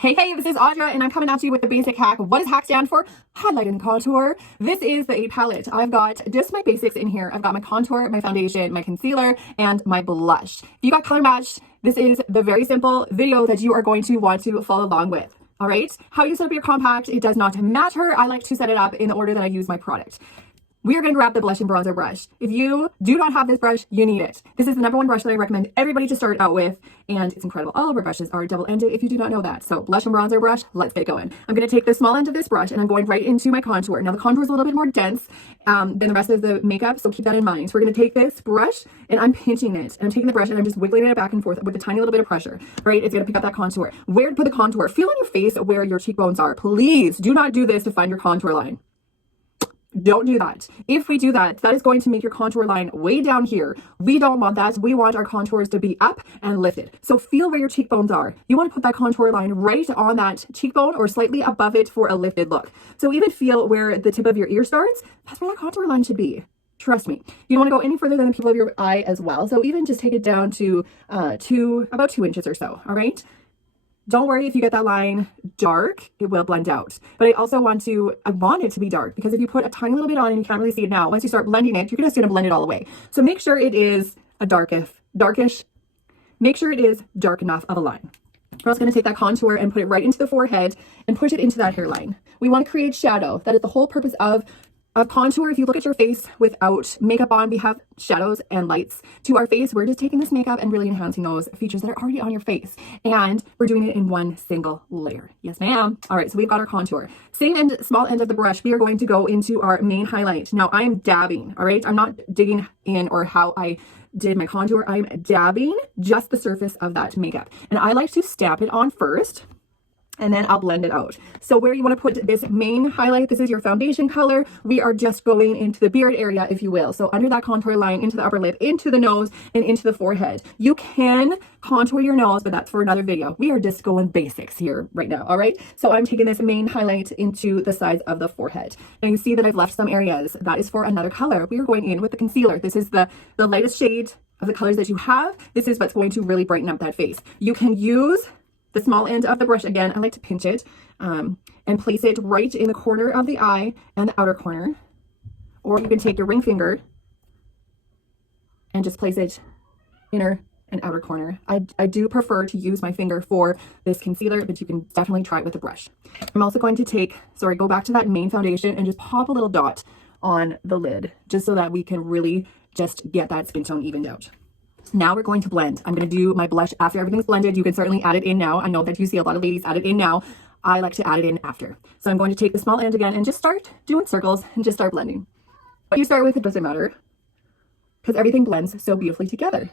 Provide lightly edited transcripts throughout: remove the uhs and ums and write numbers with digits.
Hey, this is Audra, and I'm coming at you with the basic hack. What does HAC stand for? Highlight and contour. This is the 8 palette. I've got just my basics in here. I've got my contour, my foundation, my concealer, and my blush. If you got color matched, this is the very simple video that you are going to want to follow along with. All right? How you set up your compact, it does not matter. I like to set it up in the order that I use my product. We are going to grab the blush and bronzer brush. If you do not have this brush, you need it. This is the #1 brush that I recommend everybody to start out with, and it's incredible. All of our brushes are double-ended if you do not know that. So blush and bronzer brush, let's get going. I'm going to take the small end of this brush and I'm going right into my contour. Now the contour is a little bit more dense than the rest of the makeup, so keep that in mind. So we're going to take this brush and I'm pinching it. And I'm taking the brush and I'm just wiggling it back and forth with a tiny little bit of pressure, right? It's going to pick up that contour. Where to put the contour? Feel on your face where your cheekbones are. Please do not do this to find your contour line. Don't do that. If we do that, that is going to make your contour line way down here. We don't want that. We want our contours to be up and lifted. So feel where your cheekbones are. You want to put that contour line right on that cheekbone or slightly above it for a lifted look. So even feel where the tip of your ear starts. That's where that contour line should be. Trust me. You don't want to go any further than the pupil of your eye as well. So even just take it down to about 2 inches or so. All right. Don't worry if you get that line dark, it will blend out. But I also want it to be dark, because if you put a tiny little bit on and you can't really see it now, once you start blending it, you're just going to blend it all away. So make sure it is a darkish, make sure it is dark enough of a line. We're also going to take that contour and put it right into the forehead and push it into that hairline. We want to create shadow. That is the whole purpose of contour. If you look at your face without makeup on, we have shadows and lights to our face. We're just taking this makeup and really enhancing those features that are already on your face. And we're doing it in one single layer. Yes, ma'am. All right, so we've got our contour. Same end, small end of the brush, we are going to go into our main highlight. Now I am dabbing, all right? I'm not digging in or how I did my contour. I'm dabbing just the surface of that makeup. And I like to stamp it on first, and then I'll blend it out. So where you want to put this main highlight, this is your foundation color. We are just going into the beard area, if you will. So under that contour line, into the upper lip, into the nose, and into the forehead. You can contour your nose, but that's for another video. We are just going basics here right now, all right? So I'm taking this main highlight into the sides of the forehead. And you see that I've left some areas. That is for another color. We are going in with the concealer. This is the lightest shade of the colors that you have. This is what's going to really brighten up that face. You can use the small end of the brush. Again, I like to pinch it and place it right in the corner of the eye and the outer corner. Or you can take your ring finger and just place it inner and outer corner. I do prefer to use my finger for this concealer, but you can definitely try it with a brush. I'm also going to go back to that main foundation and just pop a little dot on the lid, just so that we can really just get that skin tone evened out. Now we're going to blend. I'm going to do my blush after everything's blended. You can certainly add it in now. I know that you see a lot of ladies add it in now. I like to add it in after. So I'm going to take the small end again and just start doing circles and just start blending. What you start with, it doesn't matter, because everything blends so beautifully together.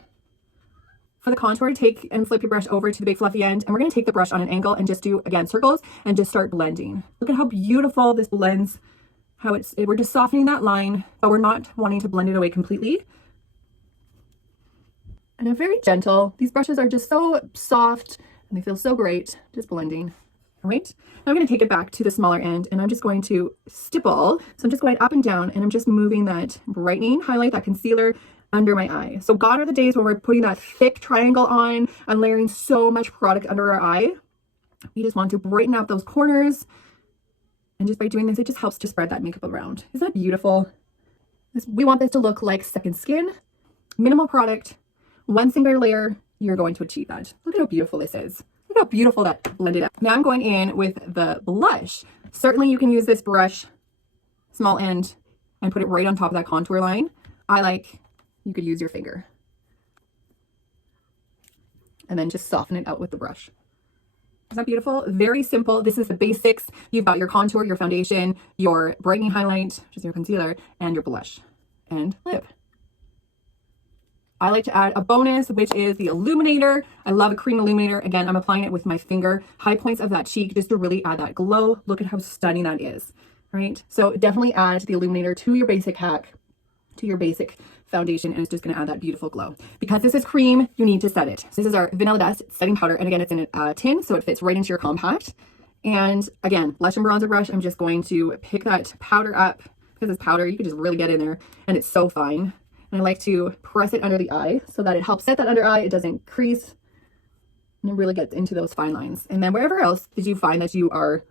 For the contour, take and flip your brush over to the big fluffy end, and we're going to take the brush on an angle and just do, again, circles and just start blending. Look at how beautiful this blends, we're just softening that line, but we're not wanting to blend it away completely. And they're very gentle. These brushes are just so soft and they feel so great, just blending. All right, now I'm going to take it back to the smaller end and I'm just going to stipple. So I'm just going up and down and I'm just moving that brightening highlight, that concealer under my eye. So gone are the days when we're putting that thick triangle on and layering so much product under our eye. We just want to brighten out those corners. And just by doing this, it just helps to spread that makeup around. Isn't that beautiful? We want this to look like second skin, minimal product, one single layer. You're going to achieve that. Look at how beautiful this is. Look how beautiful that blended out. Now I'm going in with the blush. Certainly you can use this brush, small end, and put it right on top of that contour line. You could use your finger. And then just soften it out with the brush. Isn't that beautiful? Very simple. This is the basics. You've got your contour, your foundation, your brightening highlight, which is your concealer, and your blush and lip. I like to add a bonus, which is the illuminator. I love a cream illuminator. Again, I'm applying it with my finger, high points of that cheek, just to really add that glow. Look at how stunning that is, right? So definitely add the illuminator to your basic hack, to your basic foundation, and it's just going to add that beautiful glow. Because this is cream, you need to set it. So this is our Vanilla Dust setting powder, and again, it's in a tin, so it fits right into your compact. And again, blush and bronzer brush, I'm just going to pick that powder up, because it's powder, you can just really get in there, and it's so fine. And I like to press it under the eye so that it helps set that under eye. It doesn't crease. And it really gets into those fine lines. And then wherever else did you find that you are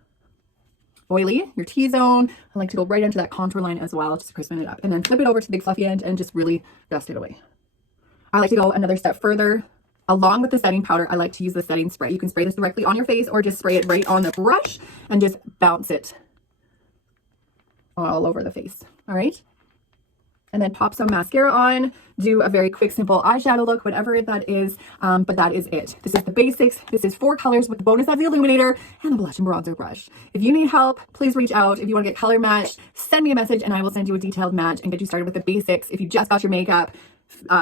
oily, your T-zone, I like to go right into that contour line as well, just to crispen it up. And then flip it over to the big fluffy end and just really dust it away. I like to go another step further. Along with the setting powder, I like to use the setting spray. You can spray this directly on your face or just spray it right on the brush and just bounce it all over the face. All right. And then pop some mascara on, do a very quick, simple eyeshadow look, whatever that is. But that is it. This is the basics. This is 4 colors with the bonus of the illuminator and the blush and bronzer brush. If you need help, please reach out. If you want to get color matched, send me a message and I will send you a detailed match and get you started with the basics. If you just got your makeup,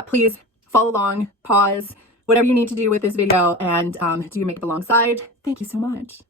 please follow along, pause, whatever you need to do with this video, and do your makeup alongside. Thank you so much.